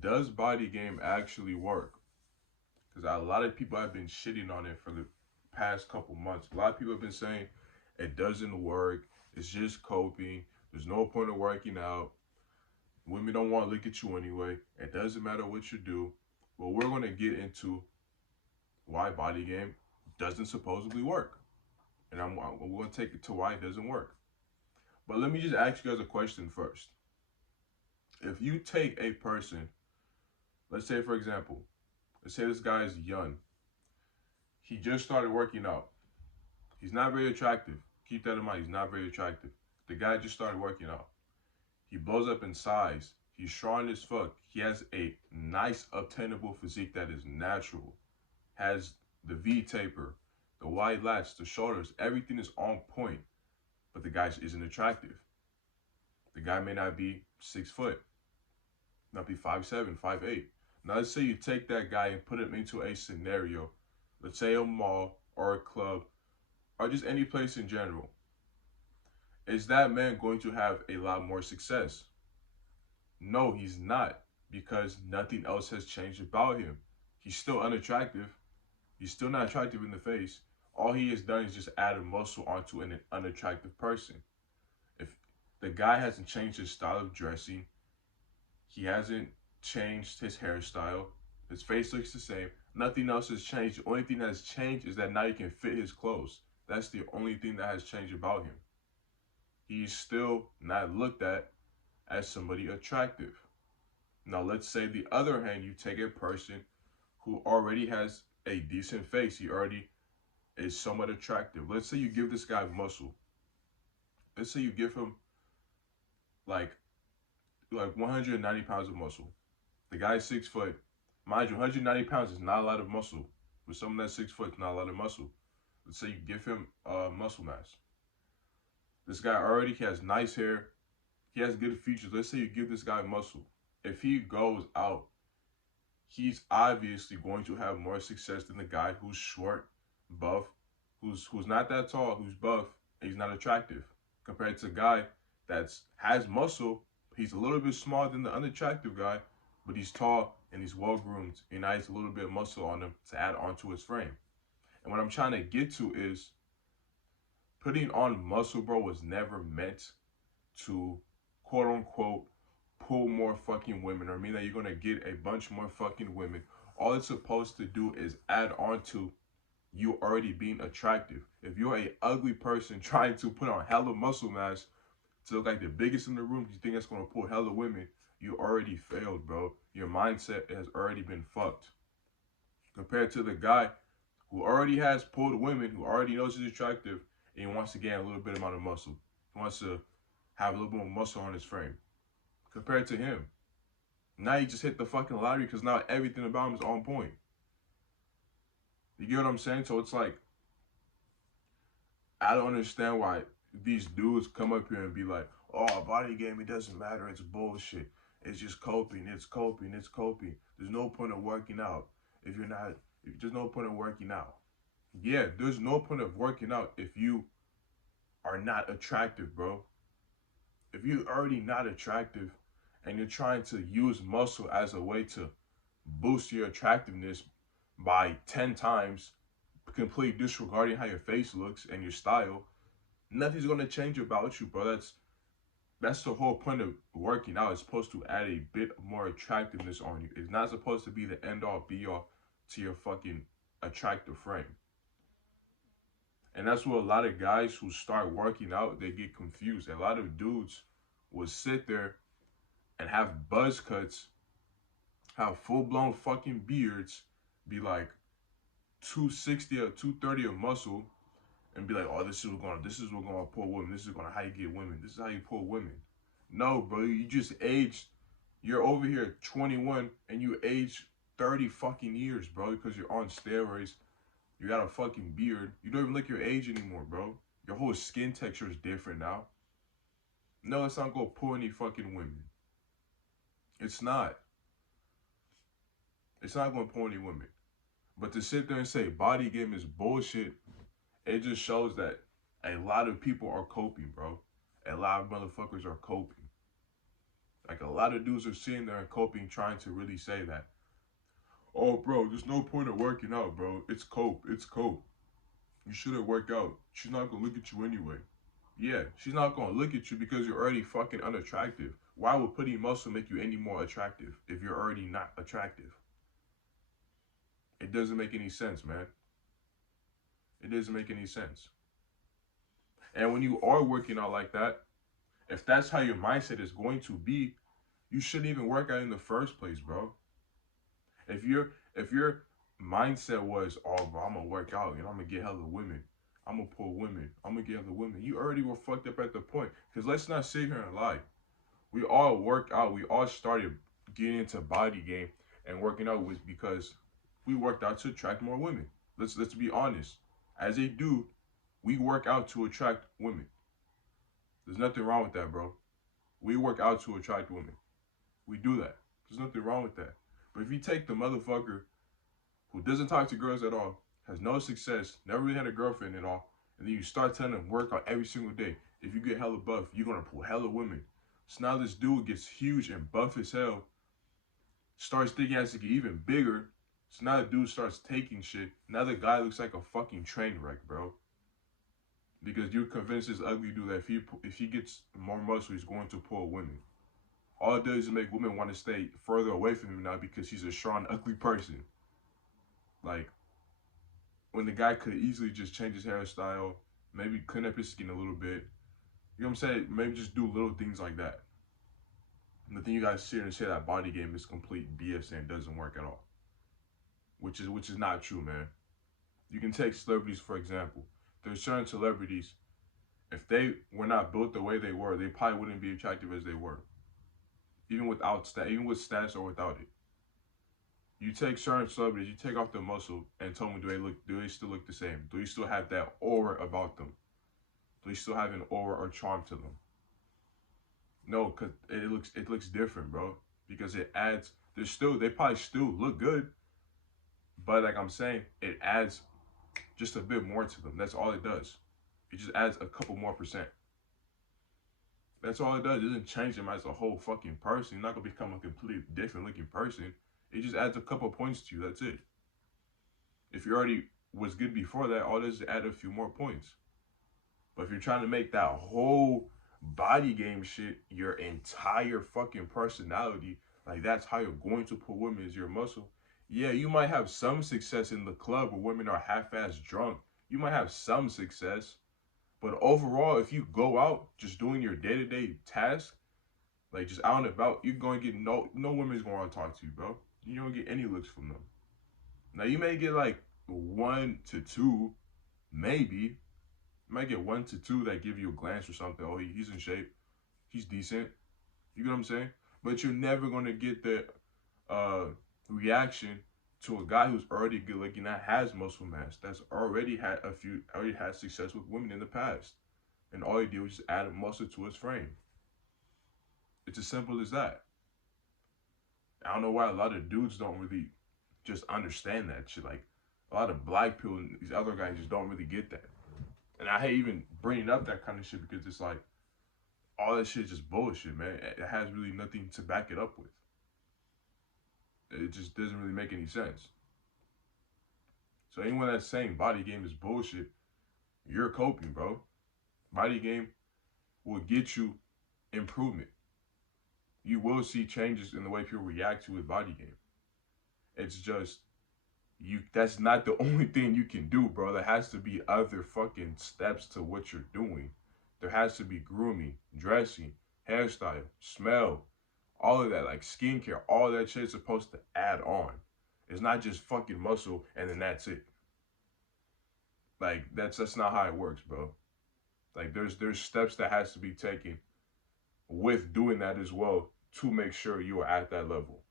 Does body game actually work? Because a lot of people have been shitting on it for the past couple months. A lot of people have been saying it doesn't work. It's just coping. There's no point of working out. Women don't want to look at you anyway. It doesn't matter what you do. But we're going to get into why body game doesn't supposedly work. And I'm going to take it to why it doesn't work. But let me just ask you guys a question first. If you take a person, let's say for example, let's say this guy is young. He just started working out. He's not very attractive. Keep that in mind. He's not very attractive. The guy just started working out. He blows up in size. He's strong as fuck. He has a nice, obtainable physique that is natural. Has the V taper, the wide lats, the shoulders. Everything is on point. But the guy isn't attractive. The guy may not be 6 foot. Not be 5'7", 5'8". Now let's say you take that guy and put him into a scenario. Let's say a mall or a club or just any place in general. Is that man going to have a lot more success? No, he's not, because nothing else has changed about him. He's still unattractive. He's still not attractive in the face. All he has done is just added muscle onto an unattractive person. If the guy hasn't changed his style of dressing, he hasn't changed his hairstyle, his face looks the same, nothing else has changed. The only thing that has changed is that now you can fit his clothes. That's the only thing that has changed about him. He's still not looked at as somebody attractive. Now, let's say the other hand, you take a person who already has a decent face. He already is somewhat attractive. Let's say you give this guy muscle. Let's say you give him like 190 pounds of muscle. The guy's 6 foot. Mind you, 190 pounds is not a lot of muscle. For someone that's 6 foot, it's not a lot of muscle. Let's say you give him muscle mass. This guy already has nice hair. He has good features. Let's say you give this guy muscle. If he goes out, he's obviously going to have more success than the guy who's short, buff, who's not that tall, who's buff, and he's not attractive. Compared to a guy that has muscle, he's a little bit smaller than the unattractive guy, but he's tall and he's well groomed and he has a little bit of muscle on him to add onto his frame. And what I'm trying to get to is putting on muscle, bro, was never meant to quote unquote pull more fucking women or mean that you're gonna get a bunch more fucking women. All it's supposed to do is add on to you already being attractive. If you're a ugly person trying to put on hella muscle mass to look like the biggest in the room, you think that's gonna pull hella women, you already failed, bro. Your mindset has already been fucked. Compared to the guy who already has pulled women, who already knows he's attractive, and he wants to gain a little bit amount of muscle. He wants to have a little bit more muscle on his frame. Compared to him, now you just hit the fucking lottery because now everything about him is on point. You get what I'm saying? So it's like, I don't understand why these dudes come up here and be like, oh, body game, it doesn't matter, it's bullshit. It's just coping, it's coping, it's coping. There's no point of working out if you're not, if there's no point of working out. Yeah, there's no point of working out if you are not attractive, bro. If you're already not attractive and you're trying to use muscle as a way to boost your attractiveness by 10 times, completely disregarding how your face looks and your style, nothing's gonna change about you, bro. That's the whole point of working out. It's supposed to add a bit more attractiveness on you. It's not supposed to be the end all be all to your fucking attractive frame. And that's what a lot of guys who start working out, they get confused. A lot of dudes will sit there and have buzz cuts, have full blown fucking beards, be like 260 or 230 of muscle, and be like, oh, this is what gonna pull women. This is gonna how you get women. This is how you pull women. No, bro, you just aged. You're over here 21 and you aged 30 fucking years, bro, because you're on steroids. You got a fucking beard. You don't even look your age anymore, bro. Your whole skin texture is different now. No, it's not gonna pull any fucking women. It's not. It's not gonna pull any women. But to sit there and say body game is bullshit, it just shows that a lot of people are coping, bro. A lot of motherfuckers are coping. Like a lot of dudes are sitting there and coping, trying to really say that, oh, bro, there's no point of working out, bro. It's cope. It's cope. You shouldn't work out. She's not gonna look at you anyway. Yeah, she's not gonna look at you because you're already fucking unattractive. Why would putting muscle make you any more attractive if you're already not attractive? It doesn't make any sense, man. It doesn't make any sense. And when you are working out like that, if that's how your mindset is going to be, you shouldn't even work out in the first place, bro. If your mindset was, oh, bro, I'm gonna work out and I'm gonna get hella women, I'm gonna pull women, I'm gonna get hella women, you already were fucked up at the point. Because let's not sit here and lie. We all work out. We all started getting into body game and working out was because we worked out to attract more women. Let's be honest. As a dude, we work out to attract women. There's nothing wrong with that, bro. We work out to attract women. We do that. There's nothing wrong with that. But if you take the motherfucker who doesn't talk to girls at all, has no success, never really had a girlfriend at all, and then you start telling them work out every single day. If you get hella buff, you're gonna pull hella women. So now this dude gets huge and buff as hell, starts thinking he has to get even bigger. So now the dude starts taking shit. Now the guy looks like a fucking train wreck, bro. Because you're convinced this ugly dude that if he gets more muscle, he's going to pull women. All it does is make women want to stay further away from him now because he's a strong, ugly person. Like, when the guy could easily just change his hairstyle, maybe clean up his skin a little bit. You know what I'm saying? Maybe just do little things like that. But then you guys sit here and say that body game is complete BS and doesn't work at all. Which is not true, man. You can take celebrities, for example. There's certain celebrities, if they were not built the way they were, they probably wouldn't be attractive as they were. Even with stats or without it. You take certain celebrities, you take off the muscle and tell me, do they still look the same? Do you still have that aura about them? Do you still have an aura or charm to them? No, because it looks different, bro. Because it adds, they probably still look good, but like I'm saying, it adds just a bit more to them. That's all it does. It just adds a couple more %. That's all it does. It doesn't change them as a whole fucking person. You're not going to become a completely different looking person. It just adds a couple points to you. That's it. If you already was good before that, all it does is add a few more points. But if you're trying to make that whole body game shit your entire fucking personality, like that's how you're going to pull women is your muscle. Yeah, you might have some success in the club where women are half-ass drunk. You might have some success. But overall, if you go out just doing your day-to-day task, like just out and about, you're going to get no women's going to want to talk to you, bro. You don't get any looks from them. Now, you may get like 1 to 2, maybe. You might get 1 to 2 that give you a glance or something. Oh, he's in shape. He's decent. You know what I'm saying? But you're never going to get the reaction to a guy who's already good looking, that has muscle mass, that's already had success with women in the past, and all he did was just add a muscle to his frame. It's as simple as that. I don't know why a lot of dudes don't really just understand that shit. Like a lot of black people and these other guys just don't really get that. And I hate even bringing up that kind of shit because it's like all that shit is just bullshit, man. It has really nothing to back it up with. It just doesn't really make any sense. So anyone that's saying body game is bullshit, you're coping, bro. Body game will get you improvement. You will see changes in the way people react to with body game. It's just, that's not the only thing you can do, bro. There has to be other fucking steps to what you're doing. There has to be grooming, dressing, hairstyle, smell, all of that, like skincare, all that shit is supposed to add on. It's not just fucking muscle and then that's it. Like that's not how it works, bro. Like there's steps that has to be taken with doing that as well to make sure you are at that level.